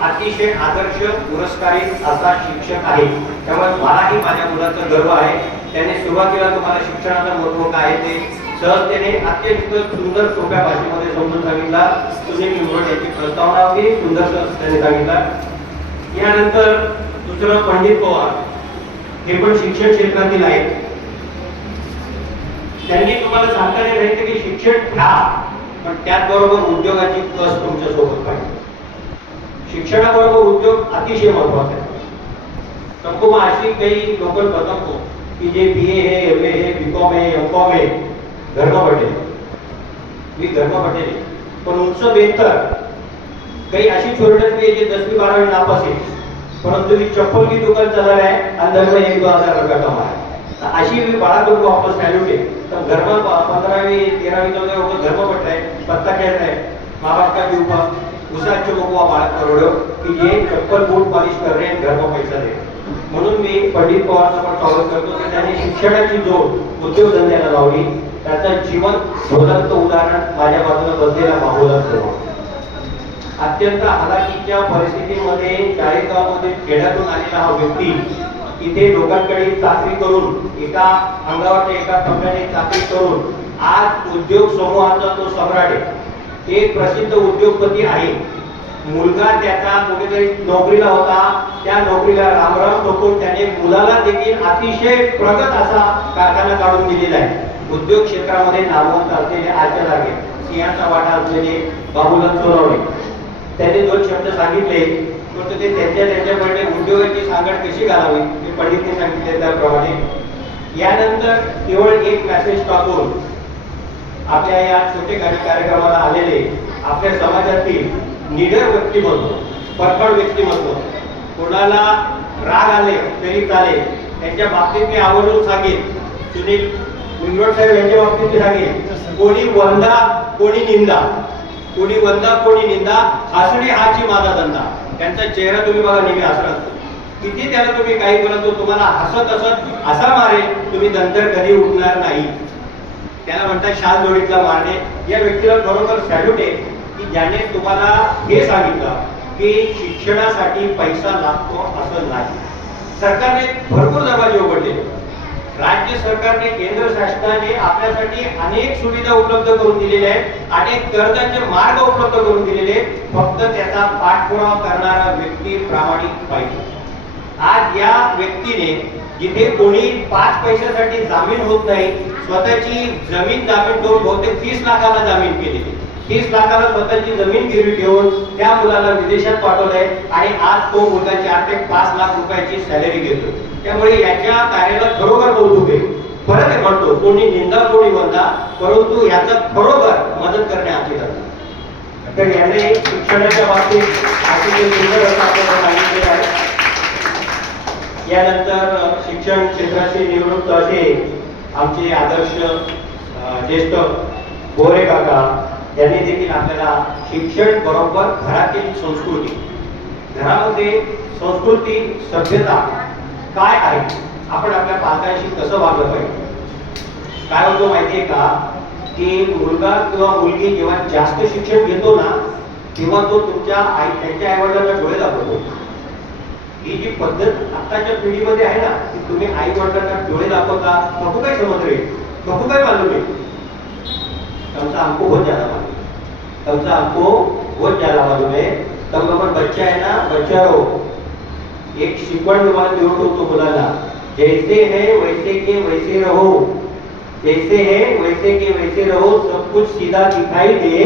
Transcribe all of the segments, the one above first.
अतिशय आदर्श पुरस्कारित असा शिक्षक आहे। त्यामुळे मलाही माझ्या मुलाचा गर्व आहे। त्याने सुरुवातीला तुम्हाला शिक्षणाचं महत्त्व काय ते सहजतेने अत्यंत सुंदर सोप्या भाषेमध्ये समजून सांगितला। सुनील निंबोड यांची प्रस्तावना होती, सुंदर त्याने सांगितला। यानंतर दुसरं पंडित पवार, हे पण शिक्षण क्षेत्रातील आहेत। त्यांनी तुम्हाला सांगताना सांगितलं की शिक्षण घ्या, पण त्याचबरोबर उद्योगाची कस तुमच्या सोबत पाहिजे। शिक्षणाबरोबर उद्योग अतिशय महत्वाचा आहे। सबको अशी काही लोक बघतो की जे BA है, MA है, BCom है, MCom है, घर में बैठे, मी घर में बैठे नहीं, पण उनसे बेहतर कई अशी छोटे भी जे 10वीं 12वीं नापास है, परंतु भी चप्पल की दुकान चला रहा है, अंदर में 1-2 हजार रुपया कमा है। अशी भी बड़ा लोग वापस सैल्यूट है। तब घर में 15वीं 13वीं तो लोग घर में बैठ रहे, पत्ता खेल रहे, माँ बाप का भी ऊपर उसाचे लोक बाळा करोडो की जे चप्पल बूट पॉलिश कर रहे हैं, घर में पैसा दे। म्हणून मी पंडित पवारचं पण स्वागत करतो की त्यांनी शिक्षणाची जोड उद्योगधंद्याला लावली। त्याचं जीवन ज्वलंत उदाहरण माझ्या बाजूला बसलेला बाहुलाचं। अत्यंत हालाकीच्या परिस्थितीमध्ये चाळीसगावमध्ये खेड्यातून आलेला हा व्यक्ती इथे लोकांकडे चाकरी करून एका अंगावरच्या एका कंपनीने चाकरी करून आज उद्योग समूहाचा तो सम्राट आहे। एक प्रसिद्ध उद्योगपती आहे। मुलगा त्याचा कुठेतरी नोकरीला होता, त्या नोकरीला रामराम ठोकून त्याने मुलाला देखील अतिशय प्रगत असा कारखाना काढून दिलेला आहे। उद्योग क्षेत्रामध्ये नामवंत असलेले आजच्या जागे सिंहाचा वाटा असलेले बाबूलाल सोनवणे त्यांनी 2 शब्द सांगितले, पण ते त्यांच्याकडे उद्योगाची सांगड कशी घालावी हे पंडितने सांगितले त्याप्रमाणे। यानंतर केवळ एक मेसेज टाकून आपल्या या छोटे कार्यक्रमाला आलेले आपल्या समाजातील निडर व्यक्तिमत्व, परखड व्यक्तिमत्व, कोणाला राग आले तरी चालेल त्यांच्या बाबतीत मी आवर्जून सांगेन। सुनील निंबोड साहेब यांच्या बाबतीत मी सांगेन, कोणी वंदा कोणी निंदा, कोणी वंदा कोणी निंदा, हसणे हाची माझा धंदा। त्यांचा चेहरा तुम्ही बघा नेहमी हसरा असतो। किती त्याला तुम्ही काही बोलत तो तुम्हाला हसत हसत असा मारेल तुम्ही नंतर कधी उठणार नाही। त्याला म्हणतात शाल जोडीतला मारणे। या व्यक्तीला खरोखर सॅल्यूट आहे की ज्याने तुम्हाला हे सांगितलं की शिक्षणासाठी पैसा लागतो असं नाही। सरकारने भरपूर दरवाजे उघडले, राज्य सरकारने केंद्र शासनाने आपल्यासाठी अनेक सुविधा उपलब्ध करून दिलेल्या आहेत, अनेक कर्जाचे मार्ग उपलब्ध करून दिलेले आहेत। फक्त त्याचा पाठपुरावा करणारा व्यक्ती प्रामाणिक पाहिजे। आज या व्यक्तीने जिथे कोणी 5 पैशासाठी जामीन होत नाही, स्वतःची जमीन जामीन ठेवून बहुतेक 30 लाखाला जामीन केलेली, 30 लाखाला स्वतःची जमीन गिरवी ठेवून त्या मुलाला विदेशात पाठवलंय आणि आज तो मुलगा 4 ते 5 लाख रुपयाची सॅलरी घेतो। त्यामुळे याच्या कार्याला खरोखर कौतुक आहे। परत म्हणतो कोणी निंदा कोणी वंदा, परंतु याचा खरोखर मदत करण्याची गरज। तर याने शिक्षणाच्या बाबतीत अतिशय सुंदर असं आपल्याला सांगितलेलं आहे। यानंतर शिक्षण क्षेत्राशी निवृत्त असे आमचे आदर्श ज्येष्ठ गोरे काका यांनी देखील आपल्याला शिक्षण बरोबर घरातील संस्कृती, घरामध्ये संस्कृती सभ्यता काय आहे, आपण आपल्या पालकांशी कसं वागलं पाहिजे। काय होतं माहितीये का की मुलगा किंवा मुलगी जेव्हा जास्त शिक्षण घेतो ना तेव्हा तो त्यांच्या आईवडिलांना डोळे दाखवतो। ही जी पद्धत आताच्या पिढीमध्ये आहे ना की तुम्ही आई वडिलांना डोळे दाखवता, नको काय समज रे, नको काय मालूम है, तुमचा हमको बहुत ज्यादा मालूम है, तुमचा हमको बहुत ज्यादा मालूम है। तुम अपन बच्चा है ना, बच्चा रहो, एक शिकवण तुम्हाला देऊन ठेवतो मुलाला, जैसे है वैसे के वैसे रहो, जैसे है वैसे के वैसे रहो, सब कुछ सीधा दिखाई दे,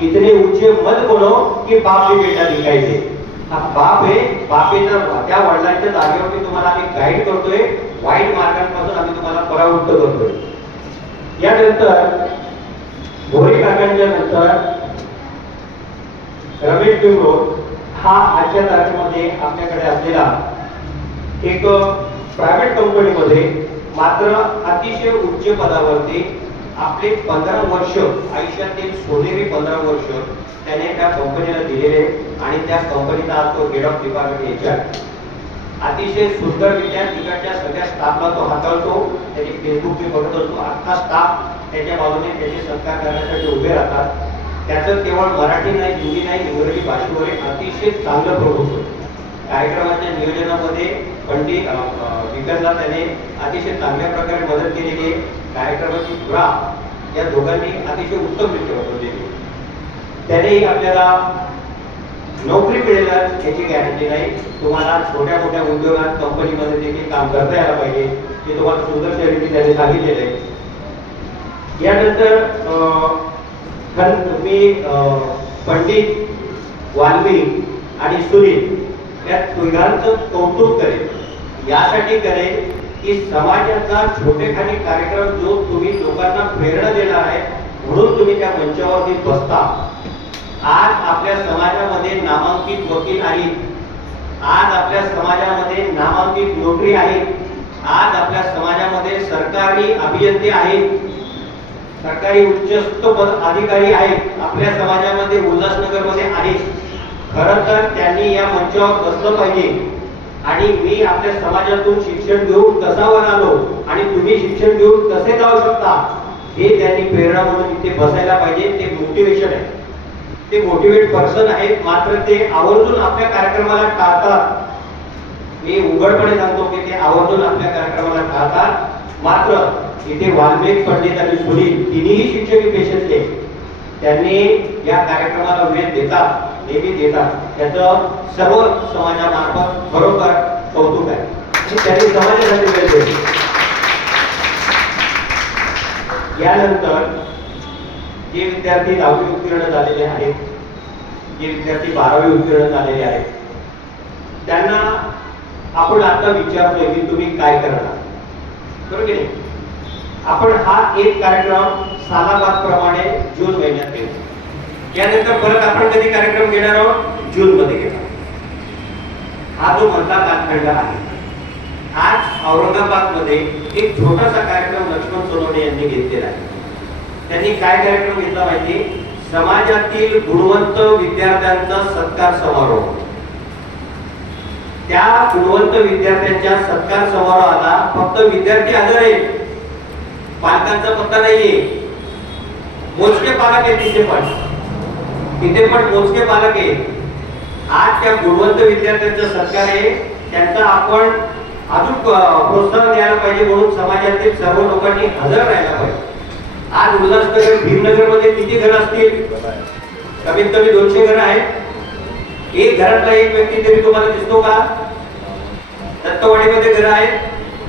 इतने ऊंचे मत बोलो कि बाप भी बेटा दिखाई दे। हा बाप आहे, बापेच्या त्या वडिलांच्या जागेवरती तुम्हाला आम्ही गाईड करतोय, वाईट मार्गांपासून आम्ही तुम्हाला परावृत्त करतोय। यानंतर गोरे काकांच्या नंतर रमेश पिंगोड हा आजच्या तारखेमध्ये आपल्याकडे असलेला एक प्रायव्हेट कंपनीमध्ये मात्र अतिशय उच्च पदावरती आपले 15 वर्ष आयुष्यातील सोनेरी 15 वर्ष त्याने त्या कंपनीला दिलेले आणि त्या कंपनीचा आज तो हेड ऑफ डिपार्टमेंट HR अतिशय सुंदररित्या तिकडच्या सगळ्या स्टाफला तो हाताळतो। त्याची फेसबुक मी बघत असतो, अख्खा स्टाफ त्याच्या बाजूने त्याचे सत्कार करण्यासाठी उभे राहतात। त्याचं केवळ मराठी नाही, हिंदी नाही, इंग्रजी भाषेवर अतिशय चांगलं प्रभुत्व. कार्यक्रमाच्या नियोजनामध्ये पंडित विकासला त्याने अतिशय चांगल्या प्रकारे मदत केलेली आहे. कार्यक्रमाची धुरा या दोघांनी अतिशय उत्तमरित्या बनवलेली. त्यानेही आपल्याला नोकरी मिळेल याची गॅरंटी नाही. तुम्हाला छोट्या मोठ्या उद्योगात, कंपनीमध्ये देखील काम करता यायला पाहिजे, हे तुम्हाला सुंदर शैलीने त्यांनी सांगितलेलं आहे. यानंतर मी पंडित वाल्मिक आणि सुनील या तिघांचं कौतुक करेन. यासाठी करेन की समाजाचा छोटेखानी कार्यक्रम जो तुम्ही लोकांना प्रेरणा देणार आहे म्हणून तुम्ही त्या मंचावरती बसता. आज आपल्या समाजामध्ये नामांकित वकील आहेत, आज आपल्या समाजामध्ये नामांकित नोकरी आहेत, आज आपल्या समाजामध्ये सरकारी अभियंते आहेत, सरकारी उच्चस्त पद अधिकारी आहेत, आपल्या समाजामध्ये उल्हासनगरमध्ये आहेत. खरं तर त्यांनी या मंचावर बसलं पाहिजे आणि मी आपल्या समाजातून शिक्षण घेऊन कसा वर आलो आणि तुम्ही शिक्षण घेऊन कसे जाऊ शकता हे त्यांनी प्रेरणा म्हणून इथे बसायला पाहिजे. ते मोटिवेशन आहे, ते मोटिवेट पर्सन आहेत, मात्र ते आवर्जून आपल्या कार्यक्रमाला टाळतात. मी उघडपणे सांगतो की ते आवर्जून आपल्या कार्यक्रमाला टाळतात. मात्र इथे वाल्मिक, पंडित आणि सुनील तिन्ही शिक्षकी पेशातले त्यांनी या कार्यक्रमाला वेळ देतात, नेहमी देतात. त्याचं सर्व समाजामार्फत बरोबर कौतुक आहे. त्यांनी समाजासाठी वेळ दिली. यानंतर जे विद्यार्थी 10वी उत्तीर्ण झालेले आहेत, जे विद्यार्थी 12वी उत्तीर्ण झालेले आहेत, त्यांना आपण आता विचारतोय की तुम्ही काय करणार, बरोबर की नाही? आपण हा एक कार्यक्रम सालाबाद प्रमाणे जून महिन्यात घेऊ. यानंतर परत आपण कधी कार्यक्रम घेणार आहोत? जून मध्ये घेणार. हा जो मधला कालखंड आहे, आज औरंगाबाद मध्ये एक छोटासा कार्यक्रम लक्ष्मण सोनवणे यांनी घेतलेला आहे. त्यांनी काय कार्यक्रम घेतला माहिती? समाजातील गुणवंत विद्यार्थ्यांचा सत्कार समारोह. त्या गुणवंत विद्यार्थ्यांच्या सत्कार समारोहाला फक्त विद्यार्थी हजर आहेत, पालकांचा पत्ता नाहीये. मोजके पालक आहेत तिथे पण मोजके पालक आहेत. आज त्या गुणवंत विद्यार्थ्यांचा सत्कार आहे, त्यांचा आपण अजून प्रोत्साहन द्यायला पाहिजे म्हणून समाजातील सर्व लोकांनी हजर राहायला पाहिजे. आज उल्हासनगर, भीमनगर मध्ये किती घरं असतील? कमीत कमी 200 घरं आहेत. एक घरातला एक व्यक्ती तरी तुम्हाला दिसतो का? दत्तवाडीमध्ये घरं आहेत,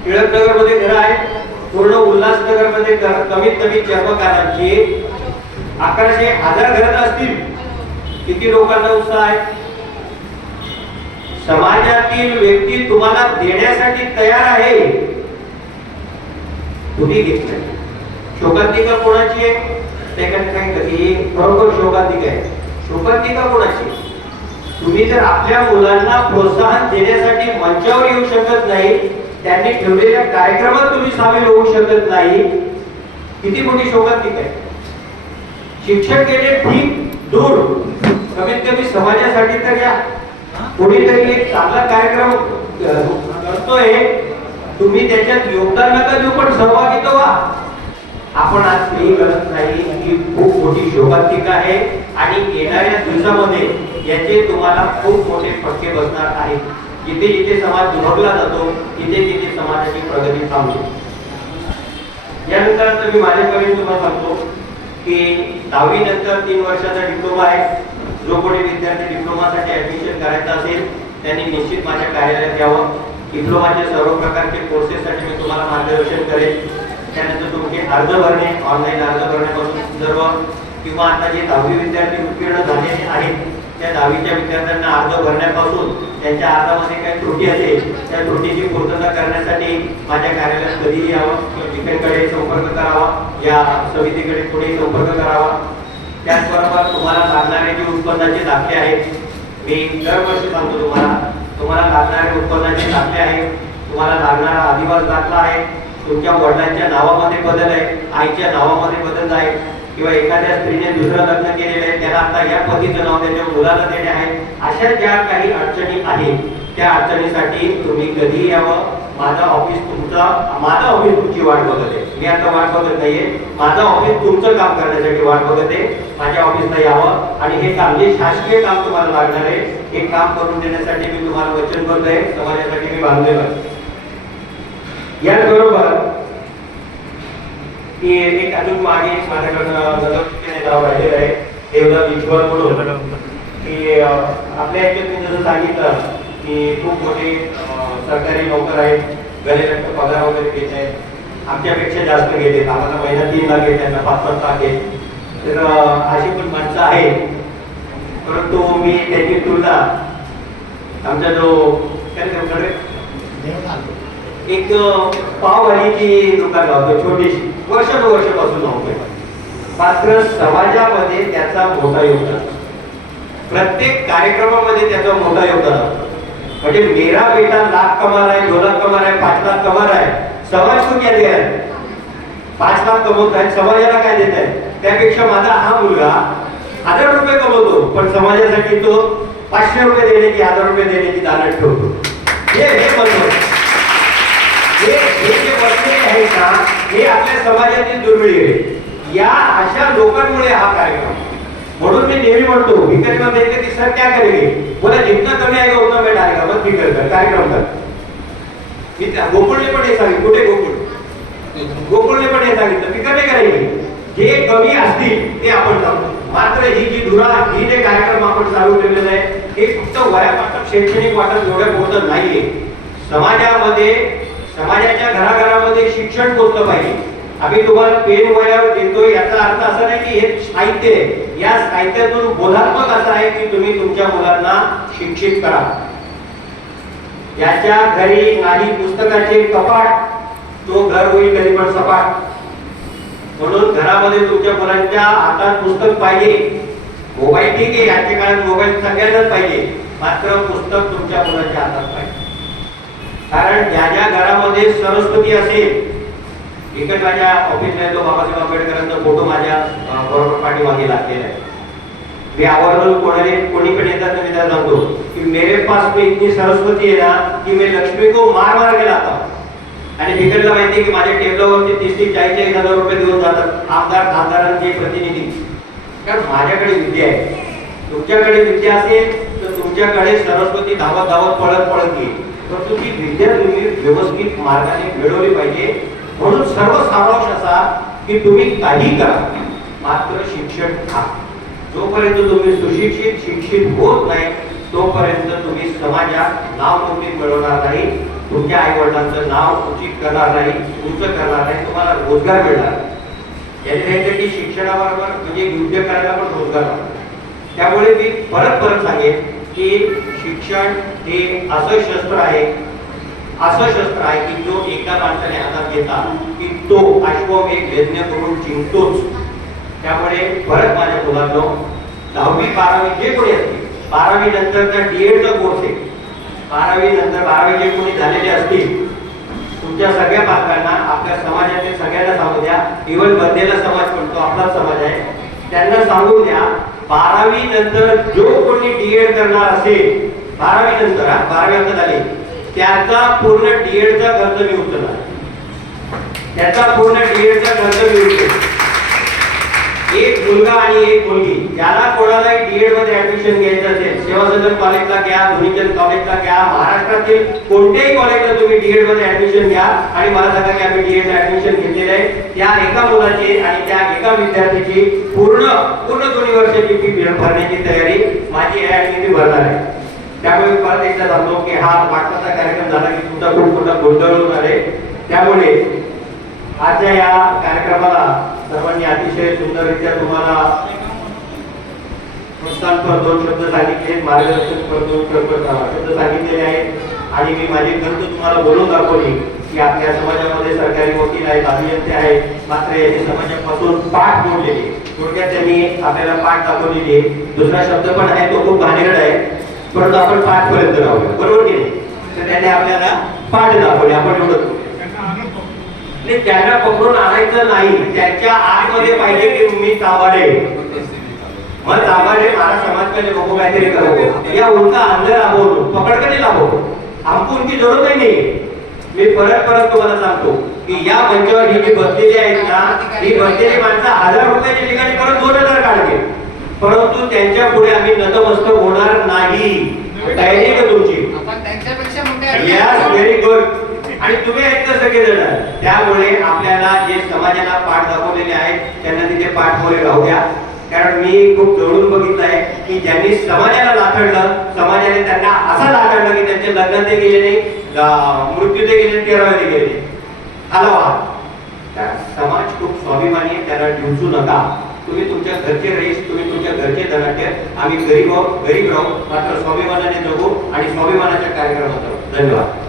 टिळकनगर मध्ये घरं आहेत, पूर्ण उल्हासनगर मध्ये कमीत कमी चर्मकारांची 1100-1000 घरं असतील. किती लोकांना उत्साह आहे? समाजातील व्यक्ती तुम्हाला देण्यासाठी तयार आहे, तुम्ही घेत नाही. शोकांतिका कोणाची आहे? कधी बरोबर शोकांतिका आहे. शोकांतिका कोणाची? तुम्ही जर आपल्या मुलांना प्रोत्साहन देण्यासाठी मंचावर येऊ शकत नाही, त्यांनी ठेवलेल्या कार्यक्रमात तुम्ही सामील होऊ शकत नाही, किती मोठी शोकांतिका आहे. शिक्षण गेले ठीक दूर, कमीत कमी समाजासाठी तर या कोणीतरी एक चांगला कार्यक्रम करतोय, तुम्ही त्याच्यात योगदान नका देऊ पण सहभागी तर व्हा. आपण आज काही करत नाही, ही खूप मोठी शोकांतिका आहे आणि येणाऱ्या दिवसामध्ये याचे तुम्हाला खूप मोठे फटके बसणार आहेत. जिथे जिथे समाज दुभगला जातो तिथे तिथे समाजाची प्रगती थांबते. यानंतर मी माझ्यापर्यंत तुम्हाला सांगतो की 10वी नंतर 3 वर्षाचा डिप्लोमा आहे. जो कोणी विद्यार्थी डिप्लोमासाठी ऍडमिशन करायचा असेल त्यांनी निश्चित माझ्या कार्यालयात यावं. डिप्लोमाचे सर्व प्रकारचे कोर्सेससाठी मी तुम्हाला मार्गदर्शन करेन. त्यानंतर तुमचे अर्ज भरणे, ऑनलाईन अर्ज भरण्यापासून सर्व किंवा आता जे 10वी विद्यार्थी उत्तीर्ण झालेले आहेत त्या 10वीच्या विद्यार्थ्यांना अर्ज भरण्यापासून त्यांच्या अर्जामध्ये काही त्रुटी असेल त्या त्रुटीची पूर्तता करण्यासाठी माझ्या कार्यालयात कधीही यावं किंवा जिकडे संपर्क करावा, या समितीकडे कोणी संपर्क करावा. त्याचबरोबर तुम्हाला लागणारे जे उत्पन्नाचे दाखले आहेत, मी दरवर्षी सांगतो तुम्हाला लागणारे उत्पन्नाचे दाखले आहेत, तुम्हाला लागणारा आदिवास दाखला आहे, तुमच्या वडिलांच्या नावामध्ये बदल आहे, आईच्या नावामध्ये बदल आहे किंवा एखाद्या स्त्रीने दुसरं लग्न केलेलं आहे त्याला आता या पतीचं नाव त्याच्या मुलाला देणे आहे. अशा ज्या काही अडचणी आहेत त्या अडचणीसाठी तुम्ही कधी यावं, माझं ऑफिस तुमची वाट बघत आहे. मी आता वाट बघत नाहीये, माझं ऑफिस तुमचं काम करण्यासाठी वाट बघत आहे. माझ्या ऑफिसला यावं आणि हे काम जे शासकीय काम तुम्हाला लागणार आहे हे काम करून देण्यासाठी मी तुम्हाला वचनबद्ध आहे, समाजासाठी मी बांधलेलं आहे. याचबरोबर की एक अजून मागे माझ्याकडनं नाव राहिलेलं आहे देवदा विश्वर म्हणून, की आपल्या याच्यात मी जसं सांगितलं की खूप मोठे सरकारी नोकर आहेत, गणेश पगार वगैरे घेत आहेत, आमच्यापेक्षा जास्त घेत आहेत, आम्हाला महिना 3 लाख घेत, त्यांना 5-5 लाख घेत. तर अशी पण माणसं आहेत. परंतु मी त्याची तुलना आमचा जो एक पावभाजीची दुकान लावतो छोटीशी, वर्षानुवर्षापासून लावतोय. मात्र समाजामध्ये त्याचा मोठा योगदान, प्रत्येक कार्यक्रमामध्ये त्याचा मोठा योगदान असतो. म्हणजे मेरा बेटा लाख कमा रहा है, 2 लाख कमा रहा है, 5 लाख कमा रहा है, समाज को क्या दे रहा है? 5 लाख कमवत आहे, समाजाला काय देत आहे? त्यापेक्षा माझा हा मुलगा 1000 रुपये कमवतो पण समाजासाठी तो 500 रुपये देण्याची, 1000 रुपये देण्याची दानत ठेवतो. हे महत्त्वाचं. हे जे बसलेले आहेत ना, हे आपल्या समाजातील दुर्मिळ आहे. या अशा लोकांमुळे हा कार्यक्रम, म्हणून मी नेहमी म्हणतो भिकारीला देखते की सर क्या करेंगे, बोला जितना कमी आएगा उतना मैं डालेगा, मत फिकर कर, कार्यक्रम कर. मी गोकुळने पण हे सांगितलं, कुठे गोकुळने पण हे सांगितलं, फिकर नाही करायची. जे कमी असतील ते आपण चालू. मात्र ही जी जे कार्यक्रम आपण चालू केलेलं आहे हे फक्त वया वाटप, शैक्षणिक वाटप एवढ्या पुरतं नाहीये. समाजामध्ये, समाजाच्या घराघरामध्ये शिक्षण पोचलं पाहिजे. आम्ही तुम्हाला पेन वह्या देतो, याचा अर्थ असा नाही की हे साहित्य आहे. या साहित्यातून बोधात्मक असं आहे की तुम्ही तुमच्या मुलांना शिक्षित करा. याच्या घरी नाही पुस्तकाचे कपाट, तो घर होईल कधी पण सपाट. म्हणून घरामध्ये तुमच्या मुलांच्या हातात पुस्तक पाहिजे. मोबाईल ठीक आहे, याच्या काळात मोबाईल सगळ्यांनाच पाहिजे, मात्र पुस्तक तुमच्या मुलांच्या हातात पाहिजे. कारण ज्या घरामध्ये सरस्वती असेल, एकच माझ्या ऑफिसला येतो बाबासाहेब आंबेडकरांचा फोटो माझ्या बरोबर पाठीमागे लागलेला आहे. मी आवर्जून कोणी पण येतात तर मी त्याला सांगतो की मेरे पास में इतनी सरस्वती है ना की मैं लक्ष्मी को मार मार के लाता हूं. आणि बिगडला माहिती की माझ्या टेबलावरती 30-40 हजार रुपये देऊन जातात आमदार खासदारांचे प्रतिनिधी. कारण माझ्याकडे विद्या आहे. तुमच्याकडे विद्या असेल तर तुमच्याकडे सरस्वती धावत धावत पळत येईल. तर ती विद्या तुम्ही व्यवस्थित मार्गाने मिळवली पाहिजे. म्हणून सर्व सारांश असा की तुम्ही काही करा, मात्र शिक्षण घ्या. जोपर्यंत तुम्ही सुशिक्षित शिक्षित होत नाही तोपर्यंत तुम्ही समाजात नाव नोंदणी मिळवणार नाही, तुमच्या आई वडिलांचं नाव उचित करणार नाही, उंच करणार नाही, तुम्हाला रोजगार मिळणार. याच्यासाठी शिक्षणाबरोबर म्हणजे उद्योग करायला पण रोजगार लागतो. त्यामुळे मी परत सांगेन की शिक्षण हे असं शस्त्र आहे की जो एका माणसाने हातात घेतला की तो अश्वमेध यज्ञ करून जिंकतोच. त्यामुळे परत माझ्या मुलांनो 10वी 12वी जे कोणी असतील, 12वी नंतरचा डीएडचा कोर्स आहे, 12वी नंतर 12वी जे कोणी झालेले असतील, तुमच्या सगळ्या पालकांना आपल्या समाजातील सगळ्यांना सांगू द्या, इव्हन बंदेला समाज म्हणतो आपला समाज आहे, त्यांना सांगू द्या 12वी नंतर जो कोणी डीएड करणार असेल, 12वी नंतर 12वी अंक झाले, त्याचा पूर्ण डीएडचा खर्च मी उचलणार. त्याचा पूर्ण डीएडचा खर्च मी उचलणार. एक मुलगा आणि एक मुलगी ज्याला कोणालाही डीएड मध्ये ऍडमिशन घ्यायचं असेल, सेवा सदन कॉलेजला घ्या, धुनीचंद कॉलेजला घ्या, महाराष्ट्रातील कोणत्याही कॉलेजला तुम्ही डीएड मध्ये ऍडमिशन घ्या आणि मला सांगा की आम्ही डीएड ला ऍडमिशन घेतलेलं आहे. त्या एका मुलाची आणि त्या एका विद्यार्थ्याची पूर्ण 2 वर्षाची फी भरण्याची तयारी माझी आहे आणि मी भरणार आहे. त्यामुळे परत एकदा सांगतो की हा वाटपाचा कार्यक्रम झाला की तुमचा खूप मोठा गोंधळ होणार आहे. त्यामुळे आजच्या या कार्यक्रमाला सर्वांनी अतिशय सुंदररित्या तुम्हाला प्रोत्साहनपर 2 शब्द सांगितले, मार्गदर्शनपर 2 शब्द सांगितलेले आहेत आणि मी माझी गंत तुम्हाला बोलून दाखवली की आपल्या समाजामध्ये सरकारी वकील आहेत, अभियंते आहेत, मात्र यांनी समाजापासून पाठ मोडलेली. थोडक्यात त्यांनी आपल्याला पाठ दाखवलेली आहे. दुसरा शब्द पण आहे तो खूप घाणेरडा आहे, परंतु आपण पाठ पर्यंत राहूया, बरोबर की नाही. तर त्याने आपल्याला पाठ दाखवले, आपण एवढं त्यांना पकडून आणायचं नाही, त्याच्या आतमध्ये पाहिजे की मी ताबाडे मग ताबाडे मारा समाज के लिए लोगों काहीतरी करो या उनका अंदर आबो पकड़ के नहीं लाभो, हमको उनकी जरूरत ही नहीं. मी परत परत तुम्हाला सांगतो की या मंचावर ही जी बसलेली आहेत ना, ही बसलेली माणसं 1000 रुपयाची ठिकाणी परत 2000 काढते, परंतु त्यांच्या पुढे आम्ही नतमस्तक होणार नाही. तयारी का तुमची? आपण त्यांच्यापेक्षा मोठे यस, व्हेरी गुड. आणि तुम्ही आहेत का सगळेजण? त्यामुळे आपल्याला जे समाजाला पाठ दाखवलेले आहेत त्यांना तिथे पाठ मोरे राहू द्या. कारण मी खूप जवळून बघितलं आहे की ज्यांनी समाजाला लाथडलं, समाजाने त्यांना असं लाथडलं की त्यांचे लग्न ते गेले नाही, मृत्यू ते गेले, 13 गेले. हलवा. समाज खूप स्वाभिमानी आहे, त्याला डिवचू नका. तुम्ही तुमच्या घरचे रईस, तुम्ही तुमच्या घरचे धनाढ्य, आम्ही गरीब राहू, मात्र स्वाभिमानाने जगू आणि स्वाभिमानाच्या कार्यक्रमात राहू. धन्यवाद.